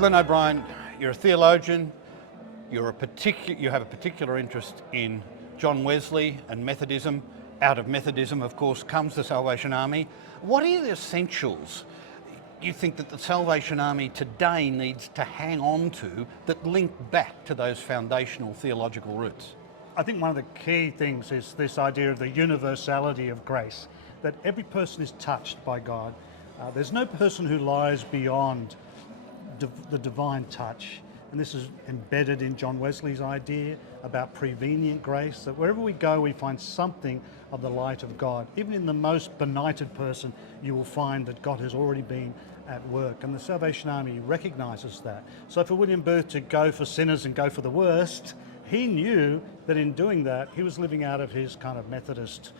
Glen Obrien, you're a theologian, you have a particular interest in John Wesley and Methodism. Out of Methodism, of course, comes the Salvation Army. What are the essentials you think that the Salvation Army today needs to hang on to that link back to those foundational theological roots? I think one of the key things is this idea of the universality of grace, that every person is touched by God. There's no person who lies beyond the divine touch. And this is embedded in John Wesley's idea about prevenient grace, that wherever we go, we find something of the light of God. Even in the most benighted person, you will find that God has already been at work. And the Salvation Army recognizes that. So for William Booth to go for sinners and go for the worst, he knew that in doing that, he was living out of his kind of Methodist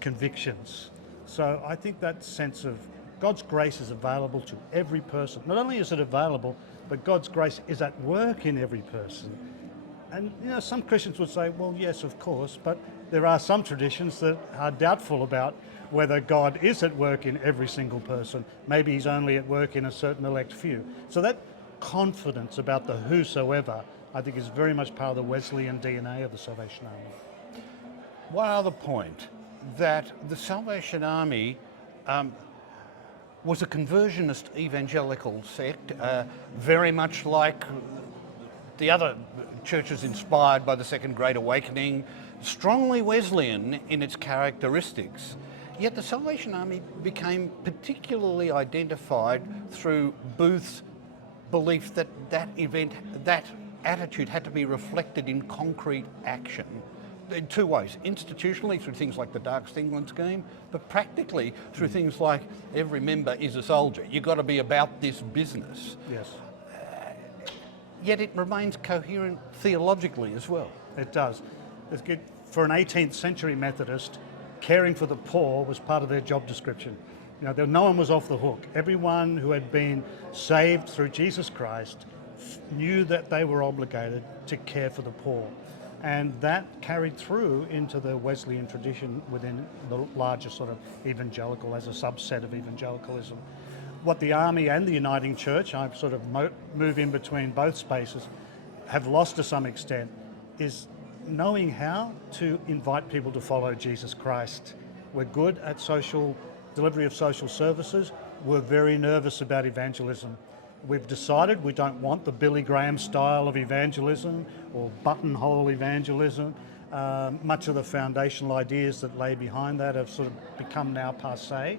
convictions. So I think that sense of God's grace is available to every person. Not only is it available, but God's grace is at work in every person. And some Christians would say, well, yes, of course, but there are some traditions that are doubtful about whether God is at work in every single person. Maybe he's only at work in a certain elect few. So that confidence about the whosoever, I think, is very much part of the Wesleyan DNA of the Salvation Army. One other point, that the Salvation Army was a conversionist evangelical sect, very much like the other churches inspired by the Second Great Awakening, strongly Wesleyan in its characteristics. Yet the Salvation Army became particularly identified through Booth's belief that that attitude had to be reflected in concrete action. In two ways: institutionally through things like the Darkest England scheme, but practically through things like every member is a soldier. You've got to be about this business. Yes. Yet it remains coherent theologically as well. It does. It's good. For an 18th century Methodist, caring for the poor was part of their job description. No one was off the hook. Everyone who had been saved through Jesus Christ knew that they were obligated to care for the poor. And that carried through into the Wesleyan tradition within the larger sort of evangelical, as a subset of evangelicalism. What the Army and the Uniting Church, I sort of move in between both spaces, have lost to some extent is knowing how to invite people to follow Jesus Christ. We're good at delivery of social services. We're very nervous about evangelism. We've decided we don't want the Billy Graham style of evangelism or buttonhole evangelism. Much of the foundational ideas that lay behind that have sort of become now passé.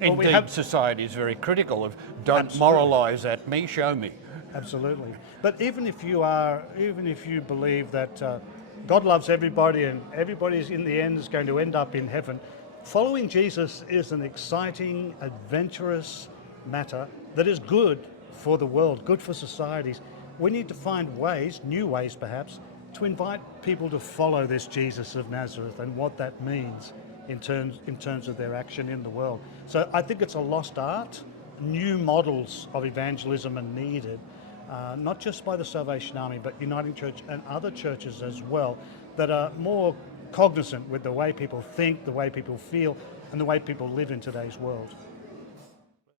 Indeed, society is very critical of don't Absolutely. moralise at me, show me. Absolutely. But even if you believe that God loves everybody and everybody in the end is going to end up in heaven, following Jesus is an exciting, adventurous matter that is good for the world, good for societies. We need to find ways, new ways perhaps, to invite people to follow this Jesus of Nazareth and what that means in terms of their action in the world. So I think it's a lost art. New models of evangelism are needed, not just by the Salvation Army, but Uniting Church and other churches as well, that are more cognizant with the way people think, the way people feel, and the way people live in today's world.